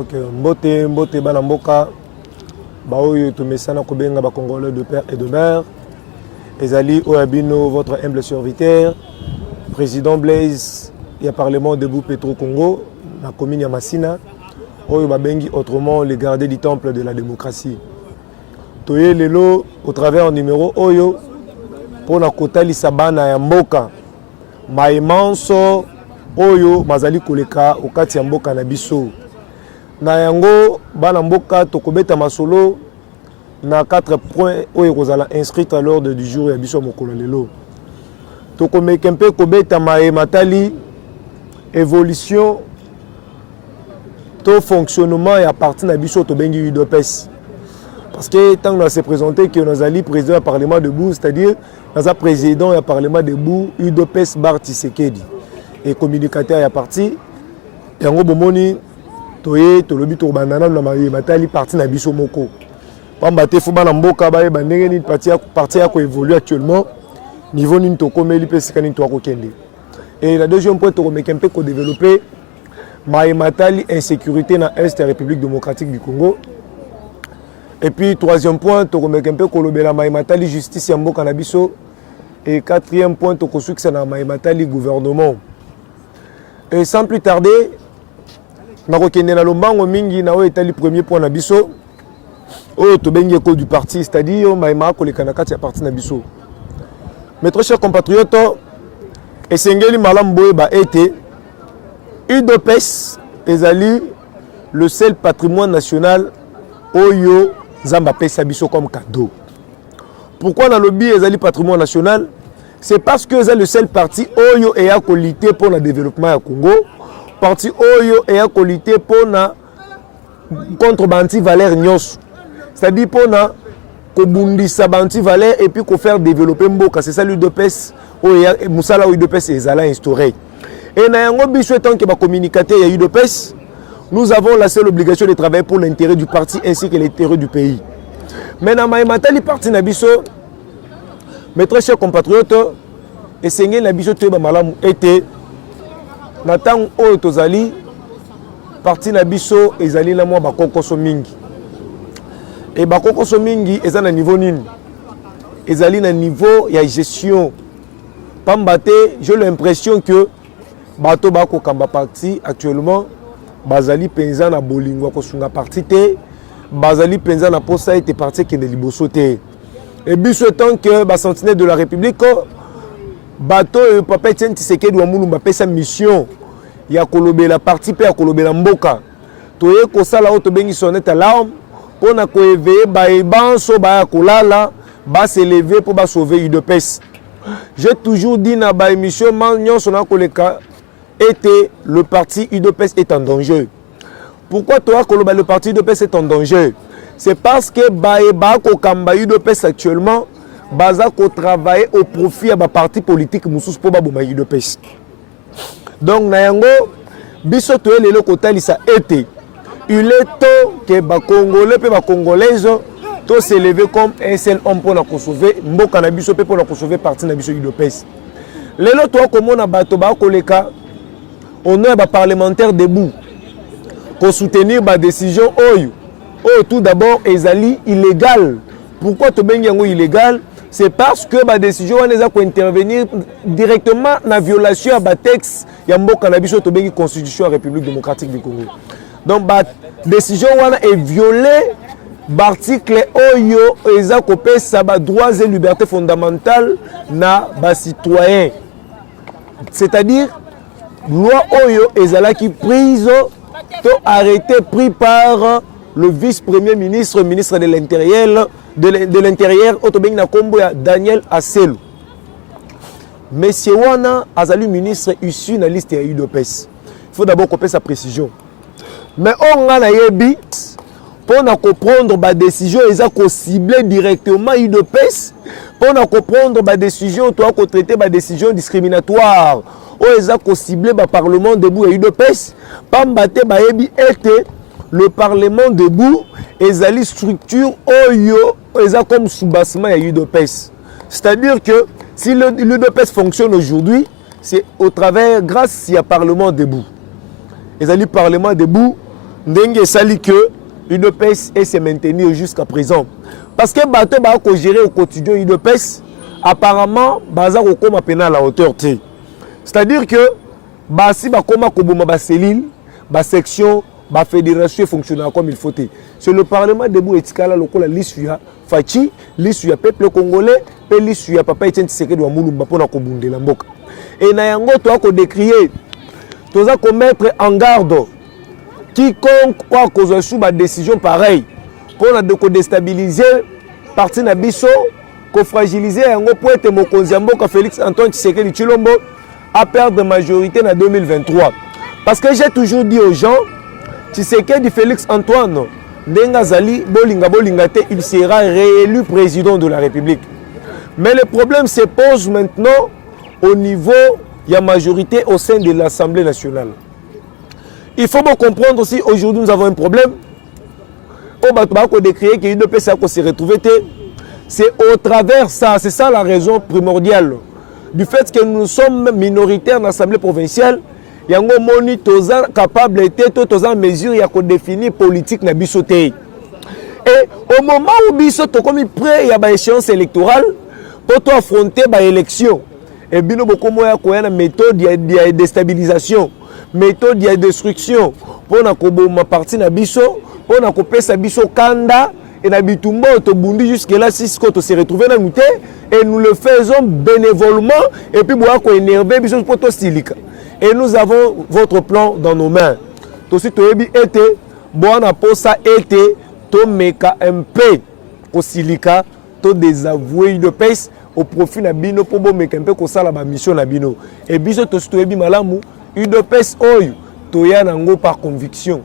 Ok, mbote bana mboka baoyo tomesana kobenga ba congolais de père et de mère. Ezali Oyabino, votre humble serviteur, président Blaise, il y a Parlement debout Petro Congo, la commune Yamassina, Oyo Babengi, autrement les gardiens du temple de la démocratie. Toye Lelo, au travers numéro Oyo, pour la kota Lisabana ya mboka, Maimanso, Oyo, Mazali Koleka, Okati ya mboka na biso. Na yango, bana mboka, Tokobeta Masolo, na 4 points oyo kozala inscrite à l'ordre du jour ya biso mokolo lelo. Tokomeka mpe kobeta matali évolution to fonctionnement ya parti na biso to bengi UDPS. Parce que tant qu'on s'est présenté que nous allons président du Parlement debout, c'est-à-dire nous avons président du Parlement debout UDPS Bar Tshisekedi et communicateur ya parti yango bomoni toye to lobi to bandana na matali parti na biso moko. Pambate fubana mboka baye bandenge ni parti ya ko évolue actuellement niveau ni to komeli pesika ni to akokende. Et la deuxième point to komeka mpe ko développer matali insécurité na est de la République démocratique du Congo. Et puis troisième point to komeka mpe ko lobela matali justice ya mboka na biso. Et quatrième point to ko succès na matali gouvernement. Et sans plus tarder na kokende na lombango mingi na o etali premier point na biso. Oh, to bengi école du parti, c'est-à-dire maïma kolekana kati ya parti na biso. Mes très chers compatriotes, esengeli malam boye ba été UDPS ezali le seul patrimoine national oyo Zamba pesa biso comme cadeau. Pourquoi dans le lobby ezali patrimoine national? C'est parce que c'est le seul parti oyo eya kolité pour le développement du Congo, parti oyo eya kolité pour na contre banti valeur nyos. C'est-à-dire pour na kobundisa banti valeur et puis ko faire développer mboka, c'est ça l'UDPS oyo musala UDPS ezala instauré. Et na yango biso tant que ba communicateur ya UDPS, nous avons la seule obligation de travailler pour l'intérêt du parti ainsi que l'intérêt du pays. Maintenant matali parti na biso, mes très chers compatriotes, esengeli na biso toyeba malamu ete na tango oyo tozali parti na biso ezali na mwa bakokoso mingi. Et bakokoso mingi eza na niveau nini? Ezali na niveau ya gestion. Pambate, j'ai l'impression que bato bako kamba parti actuellement bazali penza na bolingo ko sunga parti te, bazali penza na posa ete parti ke de liboso te. Et biso tant que ba sentinelle de la République bato e papa Etienne Tshisekedi wa Mulumba pesa mission ya kolobela parti pe ya kolobela mboka. Toye ko sala auto bengi sonnette alarme pour na ko éveiller ba ebanso ba kolala ba s'élever pour ba sauver UDPS. J'ai toujours dit na ba émission manyon sona koleka était le parti UDPS est en danger. Pourquoi toi koloba le parti UDPS est en danger? C'est parce que ba ko kamba UDPS actuellement baza ko travailler au profit ya ba parti politique mususu po ba boma UDPS. Donc na yango biso to lelo kotalisa été il est temps que ba Congolais pe ba Congolaises to s'élever comme un seul homme pour la sauver mboka na biso pe pour la sauver parti na biso UDPS. Lelo to komona bato ba koleka on a ba parlementaire debout pour soutenir ba décision oyo. Oh, tout d'abord ezali illégal. Pourquoi to bengi yango illégal? C'est parce que la décision va intervenir directement dans la violation de la texte de la Constitution de la République démocratique du Congo. Donc la décision est violée l'article Oyo et droits et libertés fondamentales des citoyens. C'est-à-dire loi Oyo est prise arrêté pris par le vice-premier ministre, ministre de l'Intérieur, Otobeng na kombo ya Daniel Asselu. Monsieur Wana azali ministre issu na liste ya UDPS. Il faut d'abord couper sa précision. Mais on a na yebi pour na comprendre ba décision eza ko cibler directement UDPS, pour na comprendre ba décision toi ko traiter ba décision discriminatoire. O eza ko cibler ba parlement debout ya UDPS, pambate ba yebi ete le Parlement debout est une structure comme sous-bassement à l'UDPS. C'est-à-dire que si l'UDPS fonctionne aujourd'hui, c'est au travers, grâce au Parlement debout. Les Parlement debout, ndenge sali que UDPS et se maintenir jusqu'à présent. Parce que bateau ba ko gérer au quotidien UDPS apparemment baza ko koma pena à la hauteur T. C'est-à-dire que basi ba koma ko boma ba cellule, ba section, ba fédération fonctionner comme il faut. C'est le parlement debout etikala lokola lisuya fachi, lisuya peuple congolais, pe lisuya papa Etienne Tshisekedi wa Mulumba pona ko bundela mboka. Et na yango to ko décrier, to za ko mettre en garde quiconque quoi cause sous ma décision pareille pour déstabiliser parti na biso, ko fragiliser yango pour être mokonzi mboka Félix Antoine Tshisekedi Tshilombo à perdre majorité en 2023. Parce que j'ai toujours dit aux gens, Tshisekedi Félix Antoine Ndenga Zali bolinga te, il sera réélu président de la République. Mais le problème se pose maintenant au niveau de la majorité au sein de l'Assemblée nationale. Il faut bien comprendre aussi, aujourd'hui nous avons un problème. On va décrire qu'il ne peut pas se retrouver. C'est au travers ça, c'est ça la raison primordiale. Du fait que nous sommes minoritaires dans l'Assemblée provinciale, il y a un moni toza capable de toza mesure ya ko définir politique na biso te. Et au moment où biso to comme prêt ya ba échéance électorale pour to affronter ba élection et bino bokomo ya ko na méthode de déstabilisation, méthode de destruction pour na ko boma parti na biso, pour na ko pesa biso kanda et na bitumba to bundi jusque là si to se retrouver na muté et nous le faisons bénévolement et puis boa ko énerver biso pour to silika. Et nous avons votre plan dans nos mains. Aussi, tu as été bon à posa été to meka MP au silica to désavouer de pèse au profit na bino pour bon meka MP ko sala ba mission na bino. Et biso to tu ebi malamu UDPS oyo to ya nango par conviction.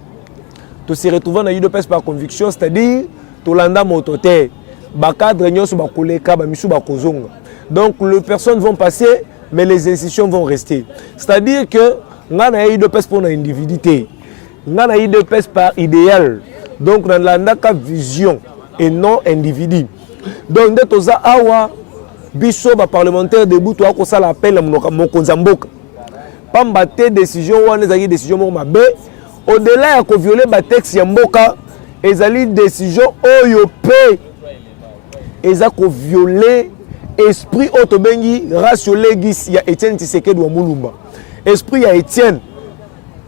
To se retrouver na UDPS par conviction, c'est-à-dire to landa motote ba cadre nyonso ba koleka ba misu ba kozonga. Donc les personnes vont passer mais les institutions vont rester. C'est-à-dire que nous avons eu de pèse pour l'individualité. Nous avons eu de pèse par idéal. Donc nous avons vision et non individu. Donc nous avons biso parlementaire debout to ko sala appel mokonza mboka. Pamba te décision wana ezali décision mo mabe. Au-delà ya ko violer ba texte ya mboka, ezali décision oyo pe eza ko violer esprit otobengi ratio legis ya Etienne Tshisekedi wa Mulumba. Esprit ya Etienne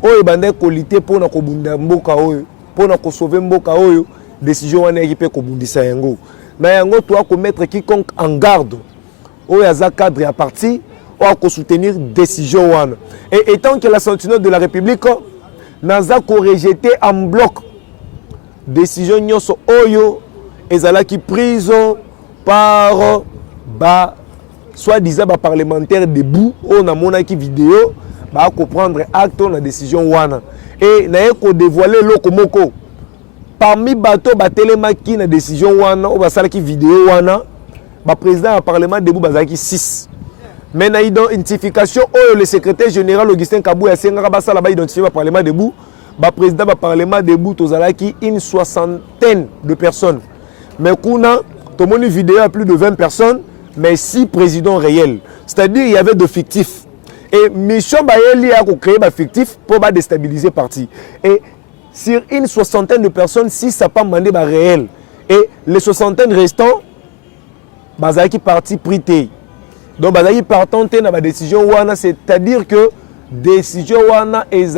oyo bande kolite pona ko bunda mboka oyo, pona ko sauver mboka oyo, décision wana ekipe ko bundisa yango. Na yango to ko mettre quiconque en garde oyo aza cadre ya parti ou ko soutenir décision wana. Et étant que la sentinelle de la République naza ko rejeter en bloc décision nyonso oyo ezalaki prise par ba soit-disant ba parlementaire debout on a monaki vidéo ba comprendre acte la décision wana et na ko dévoiler lokomoko parmi bato ba telemaki na décision wana o ba salaki vidéo wana ba président du parlement debout bazaki 6 mais na identification o le secrétaire général Augustin Kabouya senga ba sala ba identifier ba parlement debout ba président ba parlement debout tozalaki une soixantaine de personnes mais kuna to moni vidéo à plus de 20 personnes mais 6 présidents réels. C'est-à-dire il y avait de fictifs. Et mission Bayeli a créé un fictif pour déstabiliser le parti. Et sur une soixantaine de personnes, 6 n'a pas demandé un réel. Et les soixantaines restants, Bazaki parti prité. Donc Bazaki partant dans la décision Wana, c'est-à-dire que décision Wana est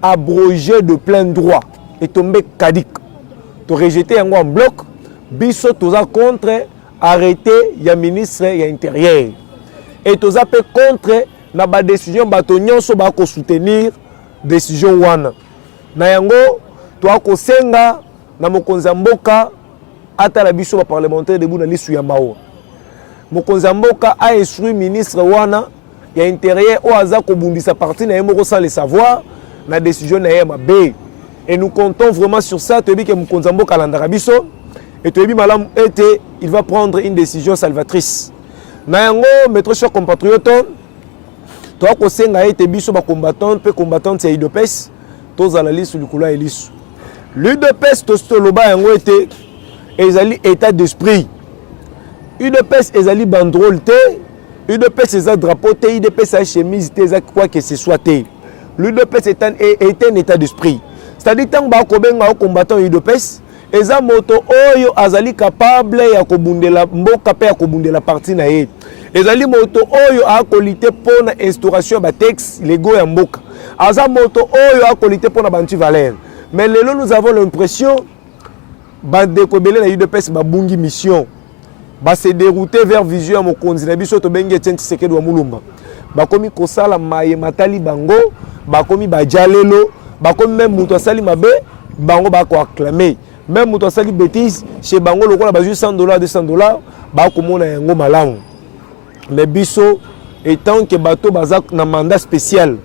abrogée de plein droit et tombé caduc. Tu rejeté en bloc, biso toza contre arrêté ya ministre ya intérieur et tous appels contre na ba décision bato nyonso ba ko soutenir décision wana na yango to ko senga na mokonza mboka ata la biso ba parlementaire de buna lisu ya mao mokonza mboka a instruit ministre wana ya intérieur o aza ko bundisa parti na yemo sans le savoir na décision na yema B et nous comptons vraiment sur ça to bi ke mokonza mboka landara biso. Et tu as dit, madame, il va prendre une décision salvatrice. Nayango, mes très chers compatriotes, toi, tu as été biso combattant, peu combattant, c'est UDPS, tous à la liste du couloir et liste. L'UDPS, tout ce loba yango était, état d'esprit. UDPS, ezali banderole te, UDPS, ezali drapeau te, UDPS, chemise te, quoi que ce soit te. L'UDPS est un état d'esprit. c'est-à-dire tant ba ko benga combattant UDPS eza moto oyo azali capable ya kobundela mboka pe ya kobundela parti na ye ezali moto oyo akolite pona instauration ba texte légaux ya mboka aza moto oyo akolite pona bantu valeur mais lelo nous avons l'impression bandeko belé na UDPS babungi mission ba se dérouter vers vision mo konzi na biso to bengi Etienne Tshisekedi wa Mulumba bakomi kosala maye matali bango bakomi bajalelo bakomi même muto asali mabe bango bako acclamer même muto asali bêtise chez bango lokola ba $100 $200 bakomona yango malamu mais biso étant que bato baza na mandat spécial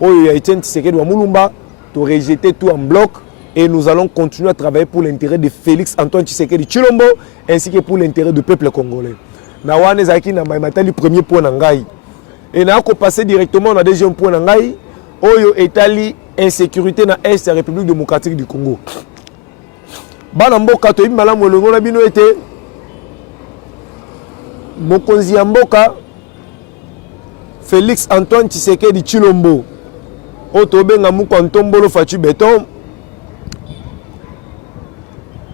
oyo ya Etienne Tshisekedi wa Mulumba to rejeter tout en bloc et nous allons continuer à travailler pour l'intérêt de Félix Antoine Tshisekedi Tshilombo ainsi que pour l'intérêt du peuple congolais. Na wana ezaki na matali premier point na ngai. Et na ko passer directement na deuxième point na ngai oyo etali insécurité na est ya République démocratique du Congo. Bana mboka to malamu elongo na bino ete mokonzi ya mboka Félix Antoine Tshisekedi Tshilombo oto benga mukwa ntombolo fachu beton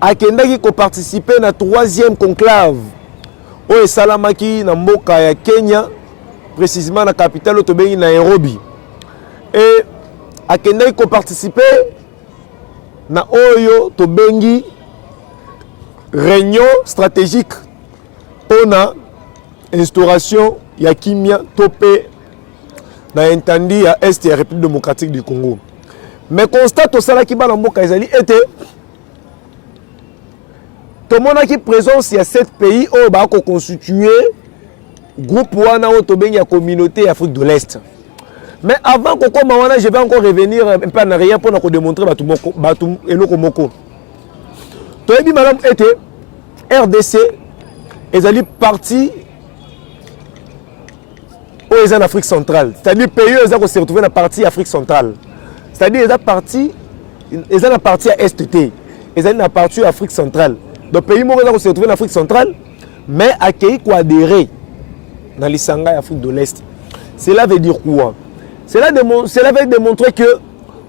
akendaki ko participer na 3e conclave o esalamaki na mboka ya Kenya précisément na capitale to bengi Nairobi et akendaki ko participer na oyo to bengi réunion stratégique pona instauration ya kimia topé na entendi ya est ya République démocratique du Congo mais constat to sala ki bana mboka ezali été tout le monde qui présence il y a 7 pays où ba ko constituer groupe wana o to bengi ya communauté Afrique de l'Est. Mais avant que comme wana je vais encore revenir un peu en arrière pour nous démontrer batu eloko moko. To ebi madame était RDC ezali parti aux en Afrique centrale. C'est-à-dire pays où ils se retrouver dans la partie Afrique centrale. C'est-à-dire ils ont la partie à STT. Ils ont la partie Afrique centrale. Donc pays où se retrouver en Afrique centrale, mais accueilli quoi adhérer dans les Shanghai Afrique de l'Est. Cela veut dire quoi? Cela veut démontrer que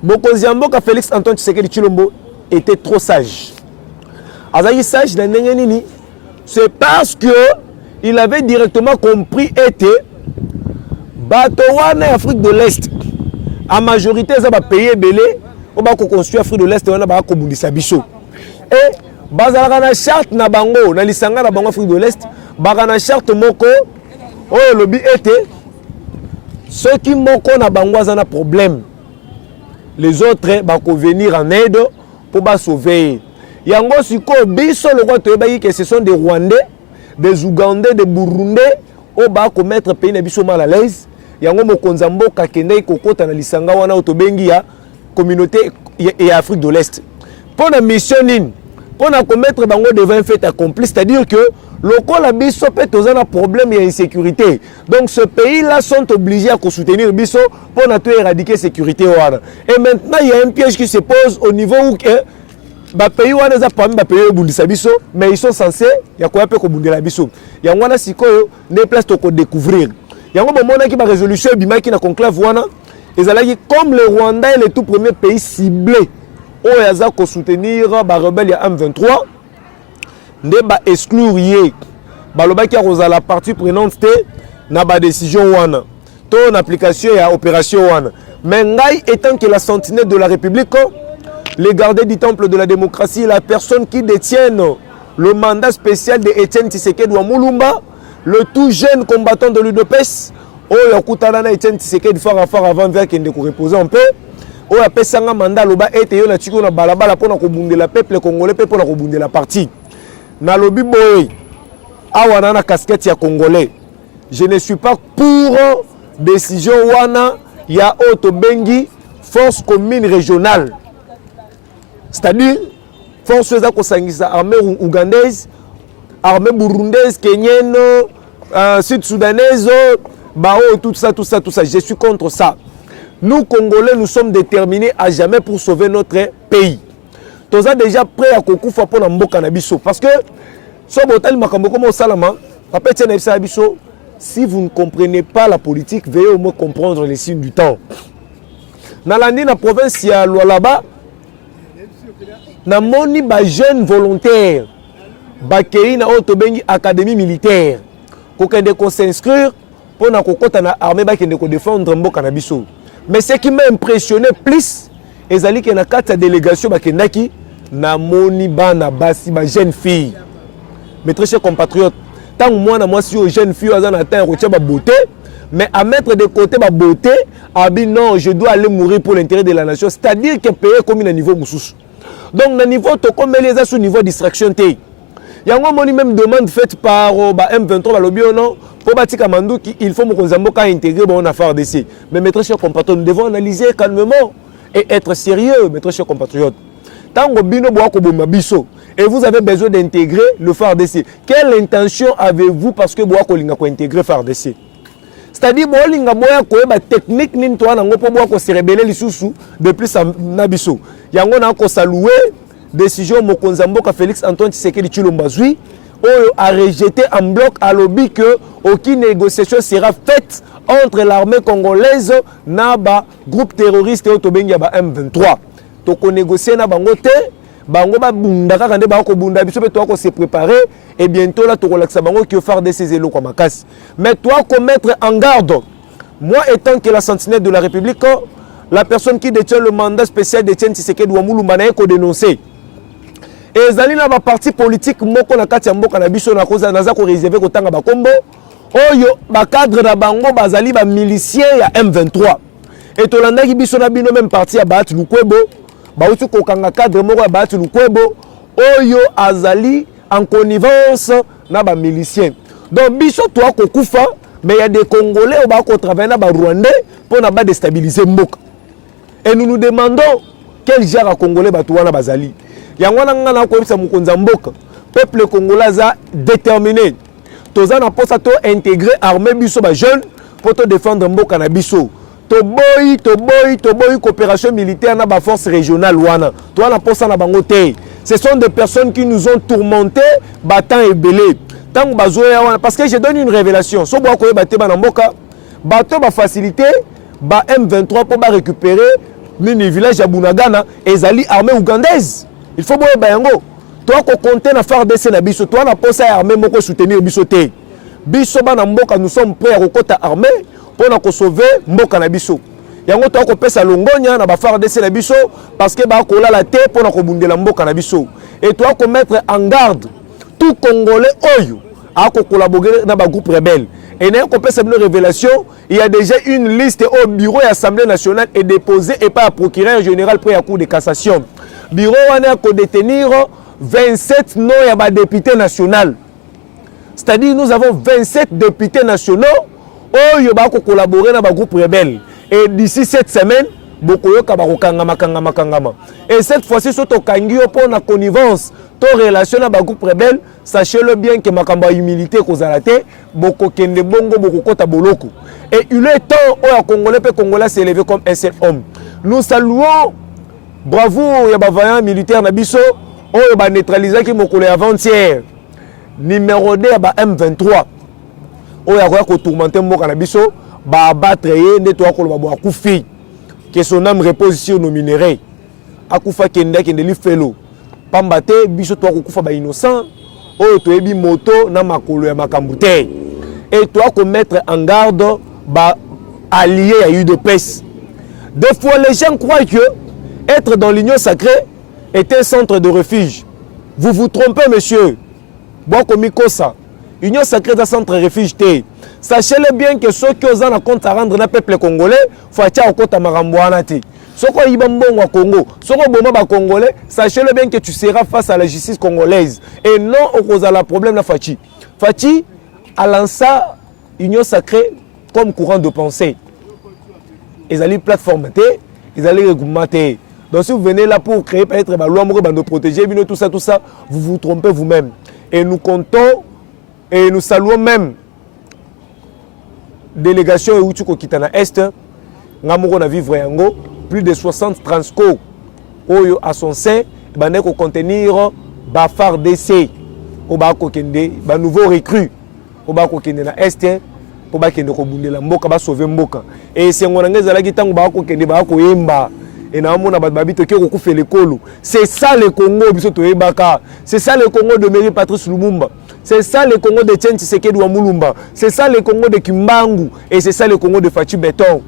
Mokonzi Mboka Félix Antoine Tshisekedi Tshilombo était trop sage. Azali sage dans nini, c'est parce que il avait directement compris était Batowana Afrique de l'Est. En majorité ça va payer belé, on va construire Afrique de l'Est on va kobundisa biso. Et bazalaka na charte na bango na lisanga na bango Afrique de l'Est baka na charte moko oyo lobi ete ceux qui moko na bango azana problème les autres bako venir en aide pour ba sauver yango siko biso lokwa toyebaki que ce sont des Rwandais des Ougandais des Burundais o ba ko mettre pays na biso mal à l'aise yango mokonza mboka kende kokota na lisanga wana otobengi ya communauté et Afrique de l'Est pour la mission nini pour commettre bango devant un fait accompli, c'est-à-dire que lokola biso peut avoir un problème et insécurité. Donc ce pays-là sont obligés à soutenir biso pour éradiquer la sécurité. Et maintenant il y a un piège qui se pose au niveau où ba pays wana za pas pays bundisa biso mais ils sont censés ya ko yape ko bundela biso. Ya wana sikoyo ne place to ko découvrir. Yango bomona ki ba résolution bimaki na conclave wana ezalaki comme le Rwanda est le tout premier pays ciblé où yaza ko soutenir ba rebelle ya M23 nde ba exclure ye balobaki ya kozala partie prenante te na ba décision wana to en application ya opération wana mais ngai étant que la sentinelle de la République les gardiens du temple de la démocratie la personne qui détiennent le mandat spécial de Etienne Tshisekedi wa Mulumba le tout jeune combattant de l'UDPS oyo akutana na Etienne Tshisekedi fort avant vers kende ko reposer un peu oyo apesanga mandat loba ete yo na tiko na balabala pona ko bundela peuple congolais pe pona ko bundela parti na lobi boy awana na casquette ya congolais je ne suis pas pour décision wana ya auto bengi force commune régionale c'est-à-dire force za ko sangisa armée ougandaise armée burundaise kenyenne sud-soudanaise tout ça je suis contre ça. Nous, Congolais, nous sommes déterminés à jamais pour sauver notre pays. Nous sommes déjà prêts à couper pour la mboka na biso. Parce que, si vous ne comprenez pas la politique, veuillez au moins comprendre les signes du temps. Dans la province, il y a Lualaba, namoni ba jeune volontaire bakei na otobengi académie militaire kokende ko s'inscrire pour na kokota na armée bakende ko défendre mboka na biso. Mais ce qui m'a impressionné plus ezali ke na kati ya délégation bakendaki namoni bana basi ba jeune fille. Mes très chers compatriotes, tant moi na moi si aux jeunes filles à atteint retia ba beauté, mais à mettre de côté ma beauté, à dire non, je dois aller mourir pour l'intérêt de la nation, c'est-à-dire que payer comme un niveau moussous. Donc, le niveau, to comme les sous niveau distraction té. Il y a un moment même demande faite par M23 le non pour bâtir Kamandou il faut que intégrer bon affaire d'essai. Mais mes très chers compatriotes, nous devons analyser calmement et être sérieux, mes très chers compatriotes. Tant que bino boako bomabiso et vous avez besoin d'intégrer le FARDC. Quelle intention avez-vous parce que boako linga ko intégrer FARDC? C'est-à-dire bo linga boya ko ba technique nin to na ngopo boako se rebeller lisusu de plus na biso. Yango na ko saluer décision Mokonza Mboka Félix Antoine Tshisekedi Tshilombo Zui a rejeté en bloc à lobby que aucune négociation sera faite entre l'armée congolaise na ba groupe terroriste au Tobengi ba M23. Toko négocier na bango te bango ba bunda kaka nde ba ko bunda biso pe to ko se préparer et bientôt là to relaxa bango qui faire de ces élos comme makasi. Mais toi qu'on mettre en garde, moi étant que la sentinelle de la République, la personne qui détient le mandat spécial d'Etienne Tshisekedi Wamulumba na ko dénoncer. Et ezali na ba parti politique moko na kati ya mboka na biso na koza naza ko réserver ko tanga ba kombo oyo ba cadre na bango bazali ba miliciens ya M23. Et to landaki biso na bino même parti ya Bahati Lukwebo bauti ko kanga cadre moko ya Bahati Lukwebo oyo azali en connivence na ba miliciens. Donc biso toi ko kufa mais il y a des Congolais au ba ko travailler na ba Rwandais pour na ba déstabiliser mboka. Et nous nous demandons quel genre de Congolais ba tuwana bazali. Yangwana ngana ko bisa Mokonza Mboka peuple congolais a déterminé toza na posa to intégrer armée biso ba jeune pour te défendre mboka na biso. To boy coopération militaire na ba force régionale wana. To na posa na bango te. Ce sont des personnes qui nous ont tourmentés battant et belé. Tant bazoya wana parce que je donne une révélation. So bo ko baté ba na mboka bato ba faciliter ba M23 pour ba récupérer mini village ya Bunagana ezali armée ougandaise. Il faut boire bayango. Toi ko compter na FARDC na biso, toi na posa armée moko soutenir biso te. Biso ba na mboka nous sommes prêts à kokota armée pour na ko sauver mboka na biso. Yango toi ko pesa longonya na ba FARDC na biso parce que ba ko la te pour na ko bundela mboka na biso. Et toi ko mettre en garde tout Congolais oyo a ko collaborer na ba groupe rebelle. Et n'a ko pesa une révélation, il y a déjà une liste au bureau de l'Assemblée nationale et déposée et par le procureur général près à cour de cassation. Bureau wana ko détenir 27 noms ya députés nationaux. C'est-à-dire nous avons 27 députés nationaux oyo ba ko collaborer na ba groupe rebelle. Et d'ici cette semaine bokoyo ka ba kangama. Et cette fois-ci soto kangio pour na connivence to relation na ba groupe rebelle, sachez-le bien que makamba humilité kozalate boko kende bongo boko kota boloko. Et il est temps au Congolais pe Congolais s'élever comme un seul homme. Nous saluons bravo ya ba vaillant militaire na biso oyo ba neutraliser ki mokolo avant-hier. Numéro 2 ya ba M23. Oyo ya ko tourmenter mboka na biso ba battre ye nde to akolo ba akufi. Que son âme repose sur nos minéraux. Akufa kende li felo. Pambate biso to akufa ba innocent. Oyo to ebi moto na makolo ya makambute. Et toi ko mettre en garde ba allié à UDPS. Des fois les gens croient que être dans l'union sacrée est un centre de refuge. Vous vous trompez, monsieur. Bokomikosa. Union sacrée est un centre de refuge. Sachez-le bien que ceux qui ont un compte à rendre dans le peuple congolais, faut être au compte à Marambouanati. Ceux qui ont un au Congo, ceux qui ont un Congolais, sachez-le bien que tu seras face à la justice congolaise. Et non au cause de la problème de Fachi. Fachi a lancé Union sacrée comme courant de pensée. Ils allaient plateformer, ils allaient regroupementer. Donc si vous venez là pour créer peut-être la loi pour nous protéger, tout ça, vous vous trompez vous-même. Et nous comptons et nous saluons même délégation Eutsuko Kitana Est, Namoko na vivre yango, plus de 60 transco oyo à son sein, bané ko contenir ba FARDC, o ba ko kende, ba nouveau recrue, o ba ko kende na Est, pour ba kende ko bundela mboka ba sauver mboka. Et c'est ngona ngeza la gitango ba ko kende ba ko yemba. et na mona babi to ke ko fait l'école. C'est ça le Congo biso to yebaka. C'est ça le Congo de Mairie Patrice Lumumba. C'est ça le Congo de Tien Tshisekedi wa Mulumba. C'est ça le Congo de Kimbangu et c'est ça le Congo de Fatou Beton.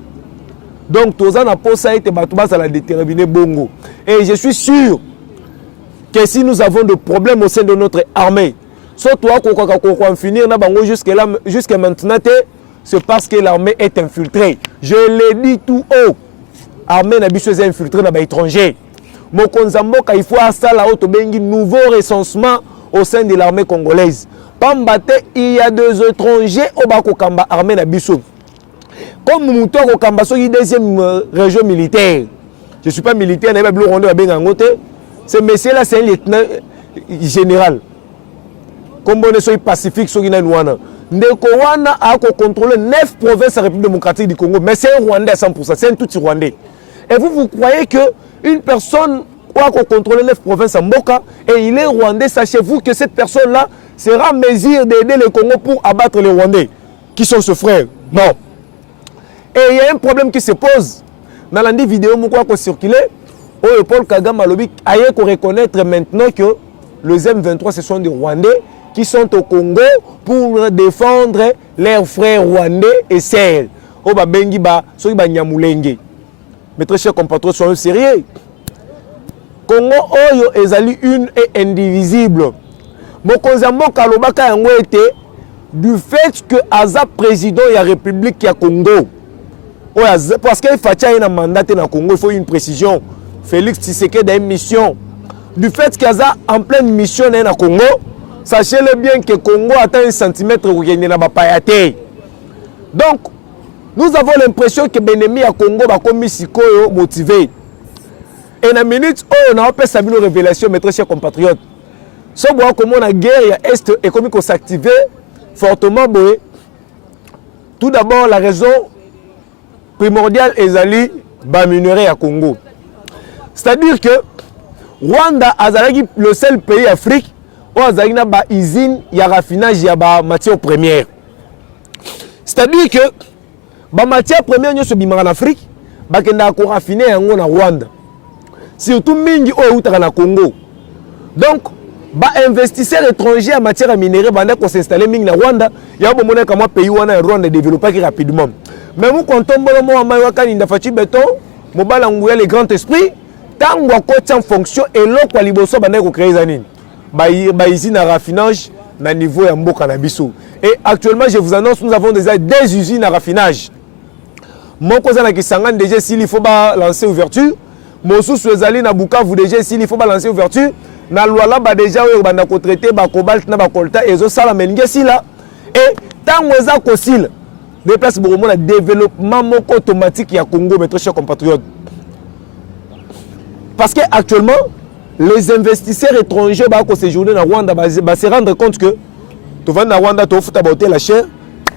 Donc toza na posa ete bato basa la déterminer bongo. Et je suis sûr que si nous avons des problèmes au sein de notre armée, surtout qu'on finir jusqu'à maintenant, c'est parce que l'armée est infiltrée. Je l'ai dit tout haut. L'armée n'a pas infiltrée dans les étrangers. Mokonzamboka, il faut un nouveau recensement au sein de l'armée congolaise. Pambate, il y a des étrangers au Bakokamba, armée n'a pas. Comme Mouton au Kamba, deuxième région militaire. Je ne suis pas militaire, je ne suis pas militaire. Ce monsieur-là, c'est un lieutenant général. Comme on est pacifique, sur Wana. Ndeko Wana a contrôlé 9 provinces de la République démocratique du Congo. Mais c'est un Rwandais à 100%, c'est un tout Rwandais. Et vous croyez qu'une personne a contrôlé 9 provinces à Mboka et il est Rwandais, sachez-vous que cette personne-là sera en mesure d'aider le Congo pour abattre les Rwandais, qui sont ses frères. Non. Et il y a un problème qui se pose. Dans la vidéo qui a circulé, Paul Kagame a reconnaître maintenant que les M23 ce sont des Rwandais qui sont au Congo pour défendre leurs frères rwandais et sœurs. Mes très chers compatriotes, soyons sérieux. Congo Oyo ezali une et indivisible. Mokonzamboka lobaka yango ete du fait que Aza président de la République ya Congo. Parce qu'il faut un mandat dans Congo, il faut une précision. Félix Tshisekedi a une mission. Du fait qu'il y a en pleine mission dans le Congo, sachez-le bien que le Congo atteint un centimètre où il n'y a pas de. Donc, nous avons l'impression que l'ennemi à Congo va comme motivé. Et dans la minute où on a fait sa révélation, mes très chers compatriotes, si on voit comment la guerre est et comment on s'active fortement, tout d'abord, la raison primordiale est d'aller minerai à Congo. C'est-à-dire que Rwanda est le seul pays d'Afrique où il y a une usine de raffinage de matières premières. C'est-à-dire que les matières premières en Afrique, sont raffinées en Rwanda. Surtout mingi au Congo. Donc, les investisseurs étrangers en matière minérale vont s'installer en Rwanda. Il y a un pays où Rwanda développé rapidement. Mais nous comptons les grands esprits. Tant qu'on en fonction et l'autre à liboso bandeko créer zanine ba usine à raffinage na niveau ya mboka na biso. Et actuellement je vous annonce nous avons déjà des usines à raffinage. Moko za na Kisangani déjà s'il faut ba lancer ouverture, mosusu ezali na Bukavu déjà s'il faut ba lancer ouverture, na Luala ba déjà oyo banda ko traiter ba cobalt na ba coltan ezo sala mengi sila et tant eza ko sila déplace beaucoup le développement moko automatique ya Congo mes très chers compatriotes. Parce qu'actuellement, les investisseurs étrangers qui séjournent en Rwanda vont se rendre compte que tu vas en Rwanda, tu vas la chair,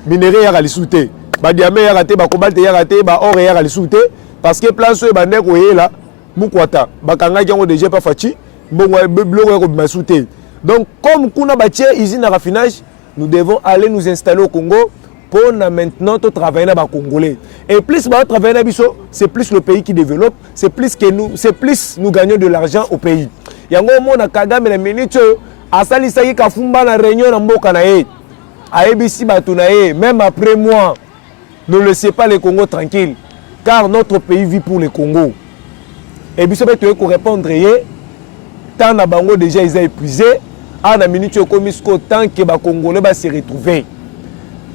minerai à l'issouté, diamant à raté, cobalt à raté, or à l'issouté, parce que place où est là, Mukwata, Bakanga qui ont déjà pas fati, donc comme nous avons une usine à raffinage, nous devons aller nous installer au Congo pour maintenant travailler dans les Congolais. Et plus nous travaillons dans Bisso, c'est plus le pays qui développe, c'est plus nous gagnons de l'argent au pays. Il y a un moment où Kagame la minute à Salisaki Kafumba la réunion dans Mboka na ye. A ABC Batunaye, même après moi, ne laissez pas le Congo tranquille, car notre pays vit pour le Congo. Et Bisso va te répondre tant na bango déjà ils ont épuisé, à la minute où komisko tant que les Congolais va se retrouver.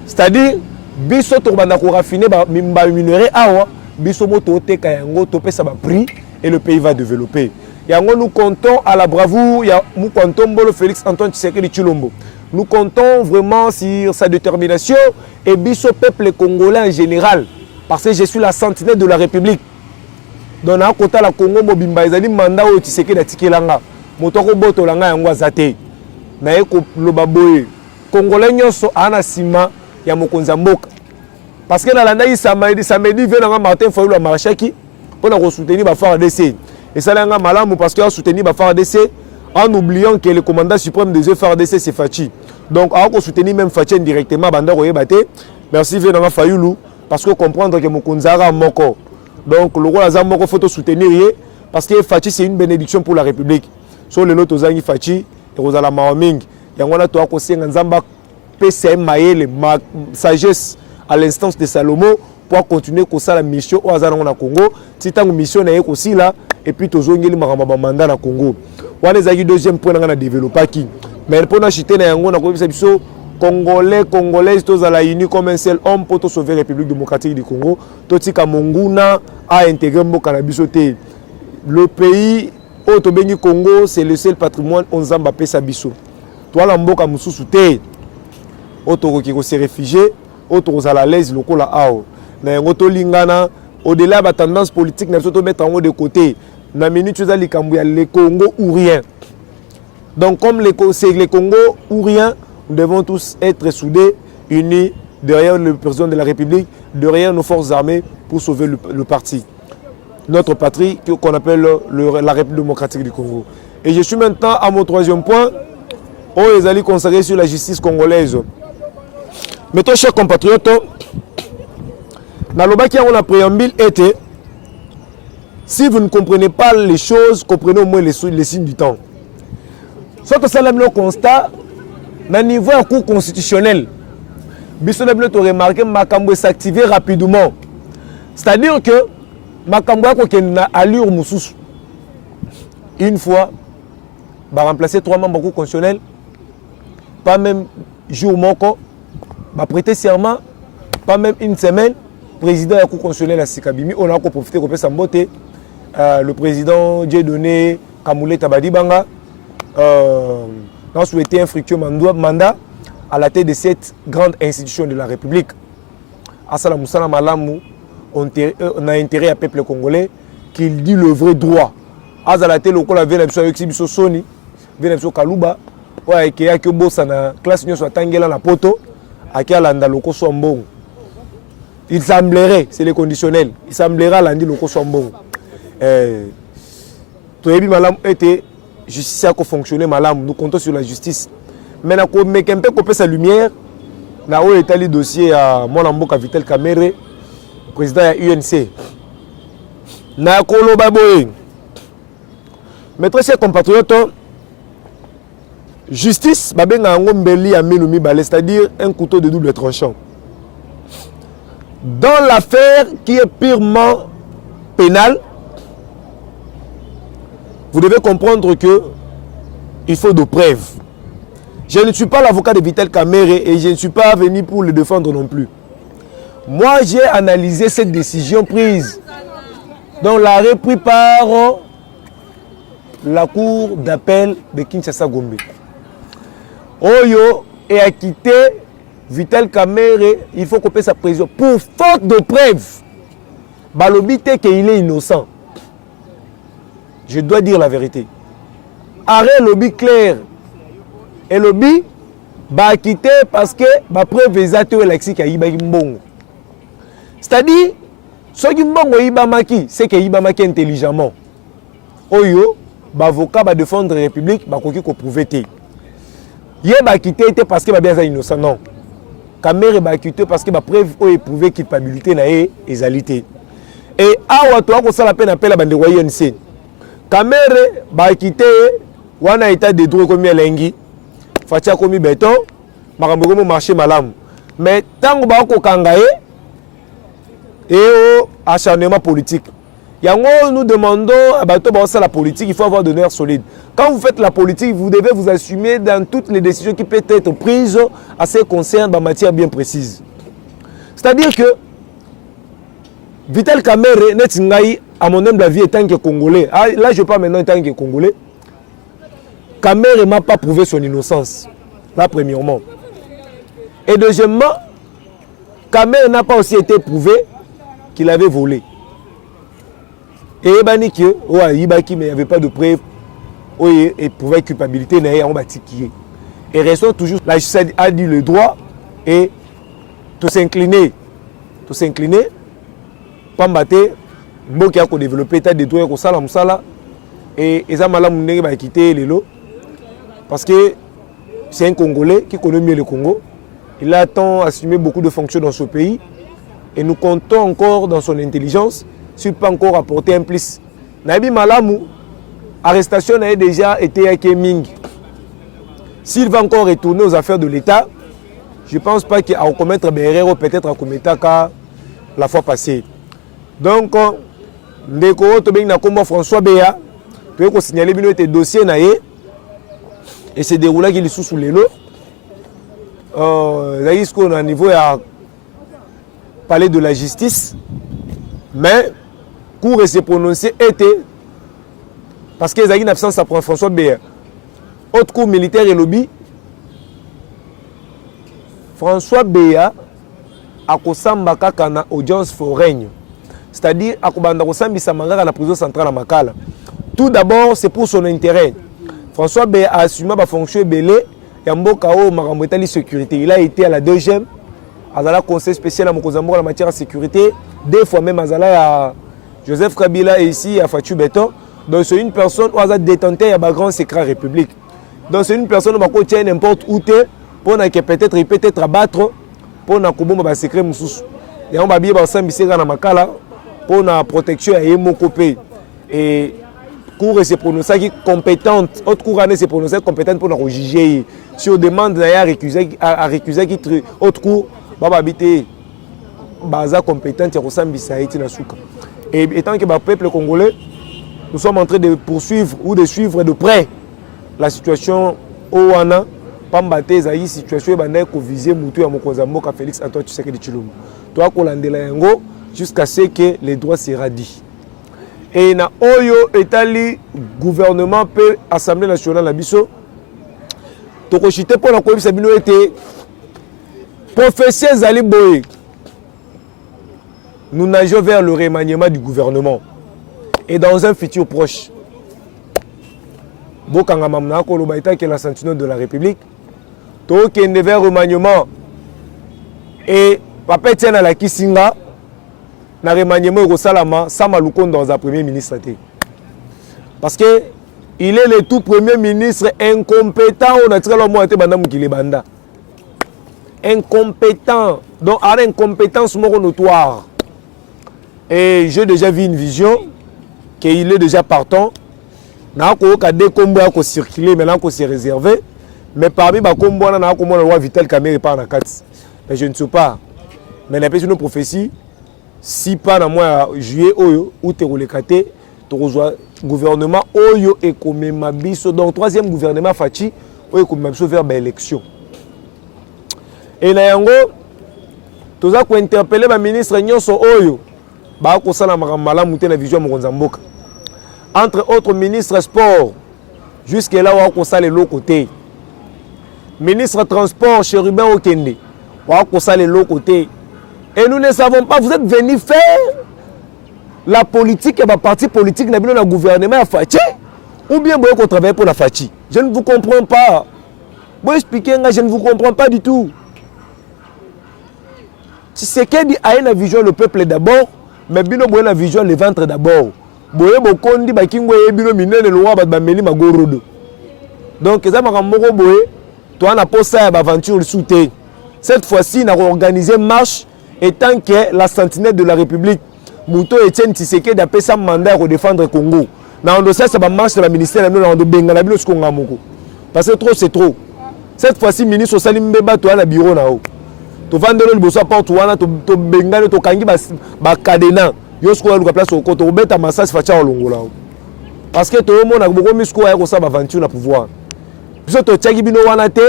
C'est-à-dire, biso to banda ko raffiner ba minerai awa, biso moto teka yango to pesa ba prix et le pays va développer. Yango nous comptons à la bravoure, nous comptons Mbolo Félix Antoine Tshisekedi Tshilombo. Nous comptons vraiment sur sa détermination et biso peuple congolais en général parce que je suis la sentinelle de la République. Donc na kota la Congo mobimba ezali mandat o Tshisekedi atikelanga. Moto ko boto langa yango azate. Na eko loba boye. Congolais nyonso ana sima ya mokonzamboka parce que dans la naïs samedi venanga Martin Fayulu a marchaki pour na soutenir ba FARDC et ça langa malamu parce que a soutenir ba FARDC en oubliant que le commandant suprême des FARDC c'est Fachi. Donc a ko soutenir même Fachi directement banda ko yebate. Merci venanga Fayulu parce que comprendre que mokonzara moko Donc, le rôle de il faut soutenir parce que Fachi, c'est une bénédiction pour la République. Sur le lot, Ozangi Fachi, et Rosala Maoming, il y a un autre qui est Nzamba PCM Maël, sagesse à l'instance de Salomon pour continuer à faire la mission au Azana na Congo. Si tu as une mission aussi là, et puis tu as un mandat na Congo. On a le deuxième point à développer. Mais pour nous acheter na Congolais, Congolaises, tous à la unis comme un seul homme pour sauver la République démocratique du Congo. Totika Monguna a intégré le cannabis. Le pays au Congo, c'est le seul patrimoine on zamba pesa biso. Toi la mboka mususu te. Auto qui se réfugié, auto à la l'aise lokola ao. Na ngoto lingana au-delà de la tendance politique na soto mettre en haut de côté. Na minute tu as les le Congo ou rien. Donc comme c'est le Congo ou rien, nous devons tous être soudés, unis derrière le président de la République, derrière nos forces armées pour sauver le parti. Notre patrie qu'on appelle la République démocratique du Congo. Et je suis maintenant à mon troisième point, où ils allaient consacrer sur la justice congolaise. Mais toi, chers compatriotes, dans le bas qui a préambule était, si vous ne comprenez pas les choses, comprenez au moins les signes du temps. Soit que ça le constat, au niveau du cours constitutionnel, Bissonable a remarqué que Makambo s'activer rapidement. C'est-à-dire que Makambo a une allure moussous. Une fois, va remplacer 3 membres du cours constitutionnel, pas même jour moko, va prêter serment, pas même une semaine, président du cours constitutionnel à Sikabimi, on a encore profité de sa beauté. Le président Dieudonné Kamoulé Tabadibanga a souhaité un fructueux mandat à la tête de cette grande institution de la République. Asala Moussala Malamou, on a intérêt à peuple congolais qu'il dit le vrai droit. Azalate lokola venabso exibiso Sony, venabso Kaluba, ouais qui a que bossa na classe nyo so tangela na poto, aki alanda loko sombong. Il semblerait, c'est le conditionnel, il semblerait alandi loko sombong. Toyebi malam était justice a fonctionné malam, nous comptons sur la justice. Mais na ko meke un peu couper sa lumière, na o étali dossier à mon mboka Vital Kamerhe, président de l'UNC. Na koloba boye. Mes très chers compatriotes, justice, c'est-à-dire un couteau de double tranchant. Dans l'affaire qui est purement pénale, vous devez comprendre que il faut de preuves. Je ne suis pas l'avocat de Vital Kamerhe et je ne suis pas venu pour le défendre non plus. Moi, j'ai analysé cette décision prise dans l'arrêt pris par la cour d'appel de Kinshasa Gombe. Oyo est acquitté Vital Kamerhe, il faut couper sa prison pour faute de preuves. Balobité qu'il est innocent. Je dois dire la vérité. Arrêt lobby clair. Et lobby va acquitté parce que ma preuve exacte est lexique à Ibambongo. C'est-à-dire, ce qui mbongo Ibamaki, c'est que Ibamaki intelligemment. Oyo, l'avocat va défendre la République, va prouver que il va acquitté parce que va innocent. Non. Kamerhe va acquitté parce que la preuve est prouvé culpabilité na égalité. Et awa to ko sala peine appel à bande YNC. Kamerhe va acquitté wana état de droit comme elengi. Fatia komi béton, makambo ko marché malam. Mais tant ba ko kangaye et au acharnement politique. Yango, nous demandons à bateau la politique, il faut avoir de nerfs solides. Quand vous faites la politique, vous devez vous assumer dans toutes les décisions qui peuvent être prises à ce qui concerne en matière bien précise. C'est-à-dire que Vital Kamerhe n'est pas à mon humble avis en tant que Congolais. Là, je parle maintenant en tant que Congolais. Kamerhe ne m'a pas prouvé son innocence. Là, premièrement. Et deuxièmement, Kamerhe n'a pas aussi été prouvé qu'il avait volé. Et il n'y avait pas de preuve et prouvait culpabilité. Et restons toujours, la justice a dit le droit et tout s'incliner. Tout s'incliner. Pambate, Mboki a développé des droits au Salam Sala et Ezamala Mouné va quitter les lots parce que c'est un Congolais qui connaît mieux le Congo. Il a tant assumé beaucoup de fonctions dans ce pays et nous comptons encore dans son intelligence si pas encore apporté un plus. Nabi Malamu, arrestation a déjà été à Keming. S'il va encore retourner aux affaires de l'État, je ne pense pas qu'il va commettre des erreurs, peut-être à commettre la fois passée. Donc, François Béa, tu peux signaler que le dossier et c'est déroulé qu'il est sous les lots. Au niveau à parler de la justice, mais cour s'est prononcé était parce que les absence après François Béa. Autre cour militaire et lobby, François Béa a kosamba kaka na audience foraine, c'est-à-dire a kobanda kosambisa mangaka na prison centrale à Makala. Tout d'abord, c'est pour son intérêt. François Béa a assumé la fonction belé et mboka o makambo etali sécurité. Il a été à la deuxième azala conseil spécial à Mokozambo en matière de sécurité, deux fois même azala à Joseph Kabila et ici à Fatou Beton. Donc c'est une personne qui a détenté un grand secret république. Donc c'est une personne qui tient n'importe où pour peut-être il peut être abattre pour na kubomba ba secret mususu. Et on va bien basambisera na makala pour la protection à Yemokopé. Et cour s'est prononcé qui compétente, autre cour année s'est prononcé compétente pour la juger. Si on demande d'ailleurs à récuser qui autre cour baba habiter baza compétente ya kosambisa eti na suka. Et étant que le peuple congolais, nous sommes en train de poursuivre ou de suivre de près la situation au Wana, Pambate Zaï, situation bandai ko viser mutu ya Mokozamboka Félix Antoine Tshisekedi Tshilombo. Toi ko landela yango jusqu'à ce que les droits soient dits. Et na oyo etali gouvernement peut assemblée nationale la biso toko chité pour la koyebisa bino été professeur Zali Boye. Nous nageons vers le remaniement du gouvernement. Et dans un futur proche, Bokanga Mamna Kolobaïta qui est la sentinelle de la République, Tokende vers remaniement et Papa Etienne à la Kisinga, na remaniement au Salama, Samalouko dans un premier ministre. Parce que il est le tout premier ministre incompétent au naturel au été Bandam Kilebanda. Incompétent, donc à l'incompétence notoire. Et j'ai déjà vu une vision qu'il est déjà partant. N'a pas des combats qui circuler, maintenant qui s'est réservé. Mais parmi les combats, on a le roi Vital Kamere par la 4. Mais je ne sais pas. Mais la personne prophétie, si pas dans le mois de juillet, ou tu es le gouvernement Oyo et comme Mabiso, donc troisième gouvernement Fachi, Oyo comme Mabiso vers l'élection. Et là, tu as interpellé le ministre Nyonso Oyo. Entre autres ministres sport, jusque là où on a les côté. Ministre transport, Chérubin Okende, où on a les côté. Et nous ne savons pas, vous êtes venus faire la politique et la partie politique dans le gouvernement à Fachi, ou bien vous travaillez pour la Fachi. Je ne vous comprends pas. Vous expliquez, je ne vous comprends pas du tout. C'est qu'il y a une vision le peuple d'abord. Mais bino boye la vision le ventre d'abord. Boye bokondi bakingo bino minene loa ba meli magorodo. Donc ça makamoko boye toi na posa ya aventure souté. Cette fois-ci on a organisé marche étant que la sentinelle de la République Mouto Etienne Tshisekedi a payé mandat pour défendre le Congo. Na on ça ba marche de la ministère na ndo benga na bino skonga moko. Parce que trop c'est trop. Cette fois-ci ministre Salim Mbeba toi na bureau na haut. To vandelo liboso porte wana to bengane to kangi ba cadena yo sko ya place au koto beta massage facha olongola parce que to mona boko misko ya ko sa ba aventure na pouvoir biso to tchaki bino wana te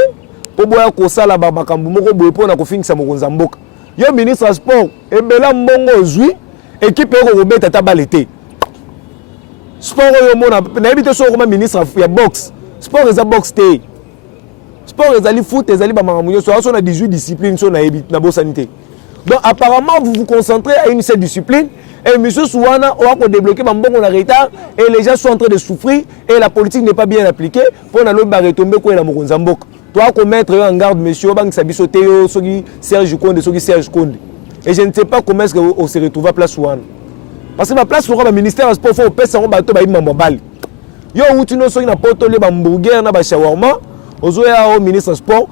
po boya ko sala ba makambo moko boye pona ko fingisa mokonza mboka yo ministre sport ebela mbongo zui équipe ko beta ta balete sport yo mona na ebite so ko ministre ya boxe sport eza boxe te. Sport ezali foot ezali ba makambo so on a 18 disciplines so na sanité. Donc apparemment vous vous concentrez à une seule discipline et monsieur Souana on va débloquer bambongo na retard et les gens sont en train de souffrir et la politique n'est pas bien appliquée pour na loba retomber ko la mokonza mboka. Toi ko mettre en garde monsieur bang sabiso teo soki Serge Konde. Et je ne sais pas comment est-ce que on se retrouve à place Souana. Parce que ma place sera le ministère sport faut pesa on bato ba imamba bal. Yo utino soki na poto le ba hamburger na ba shawarma. Ozoya au ministre sport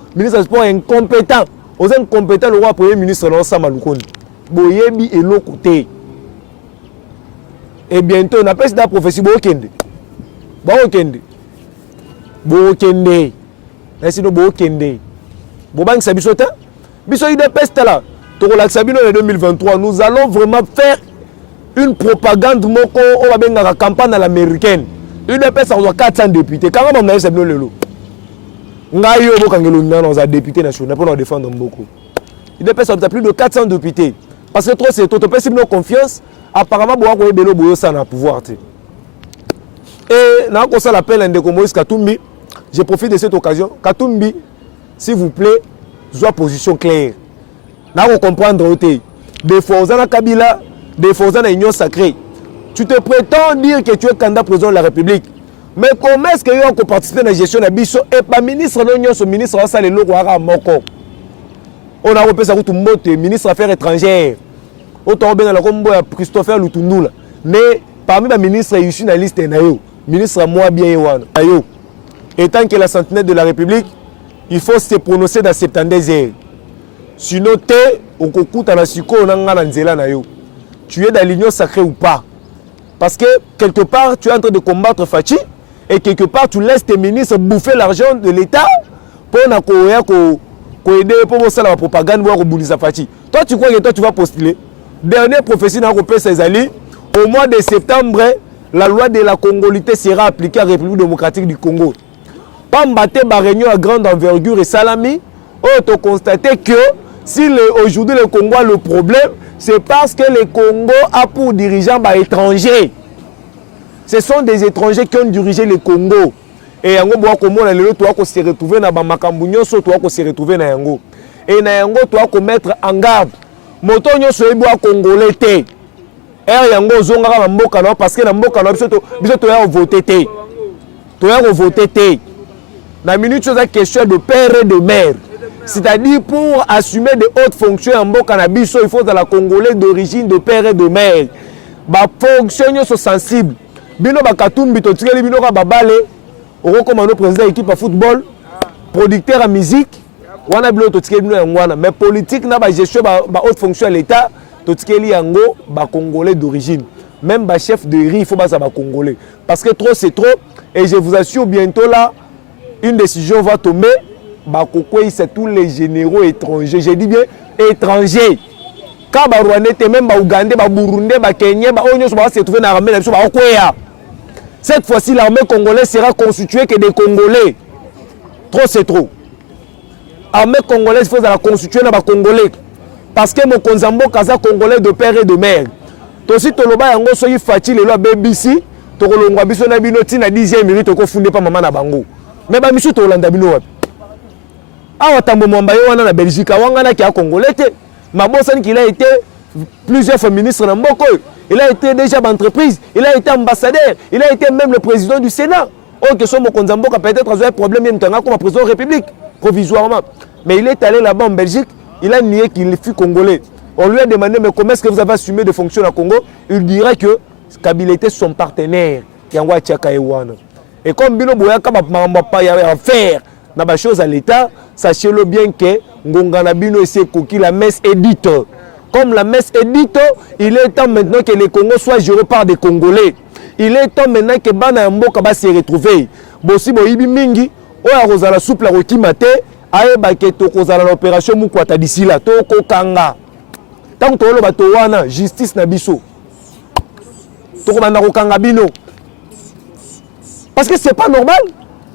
incompétent. Aux incompétents le roi premier ministre dans Samaloukondi. Boyebi et l'autre côté. et bientôt on appelle ça prophétie Bokende. Bokende. Bokende. Est-ce que Bokende? Bobang Sabisota? Biso UDPS là. Torola Sabino en 2023, nous allons vraiment faire une propagande moko on va benga la campagne à l'américaine. UDPS a 400 députés. Quand on a Sabino lelo. Ngayo bokangelo dans un député national pour nous défendre beaucoup. UDPS a plus de 400 députés. Parce que trop c'est trop peut nos confiance apparemment boa ko belo boyo ça na pouvoir. Et na ko ça l'appel Ndeko Moïse Katumbi. Je profite de cette occasion. Katumbi, s'il vous plaît, soit position claire. N'a pas comprendre des forces dans Kabila, des forces dans l'Union sacrée. Tu te prétends dire que tu es candidat président de la République. Mais comment est-ce que tu as participé à la gestion de Bisso et pas ministre de l'Union, ce ministre a salé l'eau à Moko. On a repéré ça tout le monde, ministre des Affaires étrangères. Autant bien la combo à Christopher Lutundoula. Mais parmi les ministres issus de la liste Nayo, ministre moi bien Yohan. Étant que la centenaire de la République, il faut se prononcer dans 72 heures. Sinon, tu es dans l'union sacrée ou pas. Parce que quelque part, tu es en train de combattre Fachi et quelque part, tu laisses tes ministres bouffer l'argent de l'État pour aider pour la propagande pour bouliser Fachi. Toi, tu crois que toi, tu vas postuler. Dernière prophétie dans le pays, au mois de septembre, la loi de la Congolité sera appliquée à la République démocratique du Congo. Pas mbaté ba réunion à grande envergure et salami, on a constaté que si aujourd'hui le Congo a le problème, c'est parce que le Congo a pour dirigeants étrangers. Ce sont des étrangers qui ont dirigé le Congo. Et yango boa komo na lelo toi ko se retrouver na ba makambu nyonso toi ko se retrouver na yango. Et na yango toi ko mettre en garde. Moto nyonso eboa congolais té. Er yango zonga ba mboka na parce que na mboka na biso to ya voter té. To ya voter té. La minute chose la question de père et de mère. C'est-à-dire pour assumer de hautes fonctions en Bokanabiso, il faut dans la Congolais d'origine de père et de mère. Ba fonctions sont sensibles. Bino Bakatumbi to tireli bino ka babale, oko comme président équipe de football, producteur en musique, wana bilo to tireli bino ngwana, mais politique na ba gestion ba haute fonction à l'état, to tireli yango ba Congolais d'origine. Même ba chef de riz, il faut ba ça ba Congolais parce que trop c'est trop et je vous assure bientôt là une décision va tomber. C'est tous les généraux étrangers. J'ai dit bien étrangers. Quand les Rwandais, même les Ougandais, les Burundais, les Kenyans, les Oignons se trouvent dans l'armée. Cette fois-ci, l'armée congolaise sera constituée que des Congolais. Trop, c'est trop. L'armée congolaise, il faut la constituer dans les Congolais. Parce que mon Konzambo, Kaza Congolais de père et de mère. Tosi Toloba, Yango, Soyi Fati, le loi BBC, Tolongwa Biso Nabinoti, na 10e minute, on fondé pas maman na bango. Mais ba misu Tolanda Bino. Awa tambo mwambaye wana na Belgique wangana ki a congolais te mabosani qu'il a été plusieurs fois ministre na mboko, il a été déjà d'entreprise, il a été ambassadeur, il a été même le président du Sénat. Oh que son Mokonzambo a peut-être un problème même temps comme président de la République provisoirement, mais il est allé là-bas en Belgique, il a nié qu'il fut congolais. On lui a demandé mais comment est-ce que vous avez assumé de fonctions au Congo? Il dirait que Kabila était son partenaire qui envoie Tchaka Ewana. Et comme Bino Boyaka pas y a faire na ba chose à l'état, sachez-le bien que Ngongana Bino essaie coquille la messe édite. Comme la messe édite, il est temps maintenant que les Congos soient gérés par des Congolais. Il est temps maintenant que Bana Mboka va se retrouver. Bossi Boyibi Mingi, Oya Rosala souple la Rokimate, Aye Baketo Rosala l'opération Mukwata d'ici là, Toko Kanga. Tant que tu as Batowana, justice Nabiso. Toko Bandaro Kanga Bino. Parce que c'est pas normal.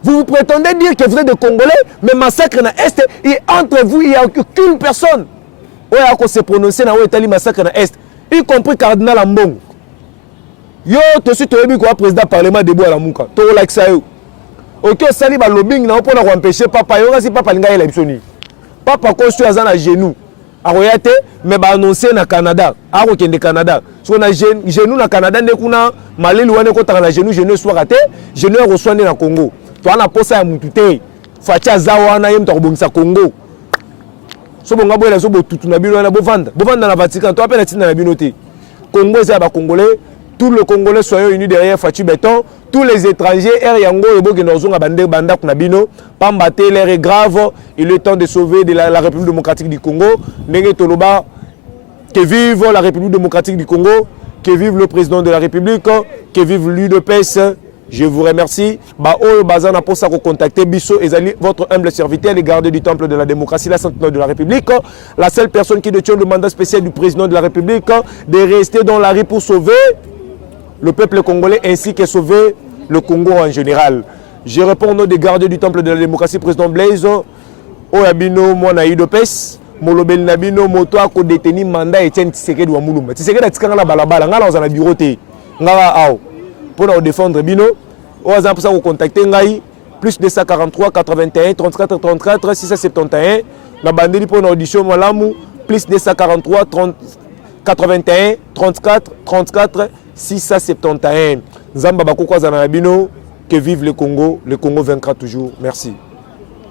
Vous vous prétendez dire que vous êtes des Congolais, mais massacre dans l'Est, et entre vous, il n'y a aucune personne. Où il se prononcer dans le massacre dans l'Est, y compris Cardinal Ambong. Yo, tu suis le président du Parlement de Boalamouka. Tu as l'accès. Ok, sali ba lobbying na pour empêcher papa. Yo, si papa linga élection. Papa construit à genoux. Aroyate, mais ba annoncé na Canada. Aro kende Canada. So na genou na Canada ne kuna maleli wane ko tanga na genou soit raté, genou reçoit na Congo. Tu as la poste à Moutouté, Fatia Zawana, Yem Torbonsa Congo. So bon gabo so bo tutu na bino na bovanda dans la Vatican, tu appelles la binoté. Congo c'est ba Congolais, tous les Congolais soyons unis derrière Fachi Béton, tous les étrangers er yango et bo genozonga bande banda kuna bino, pambaté l'air est grave, il est temps de sauver de la République démocratique du Congo, ndenge toloba que vive la République démocratique du Congo, que vive le président de la République, que vive l'UDPS. Je vous remercie. Bazana pour ça contacter Bisso et votre humble serviteur, les gardiens du temple de la démocratie, la centenaire de la République, la seule personne qui détient le mandat spécial du président de la République, de rester dans la rue pour sauver le peuple congolais ainsi que sauver le Congo en général. Je réponds au nom des gardiens du temple de la démocratie, président Blaise, Oyabino, Mwana Idopes, Molobel Nabino, Moto, a détenu mandat Etienne Tshisekedi wa Mulumba. Tshisekedi a tika la balabala, ngala ozana bureau te, ngala ao. Pour nous défendre Bino, au hasard pour ça vous contactez Ngai, plus 243 81 34 34 671, la bande pour une audition Malamu, plus 243 81 34 34 671. Zamba Bakoko Zanabino, que vive le Congo vaincra toujours. Merci.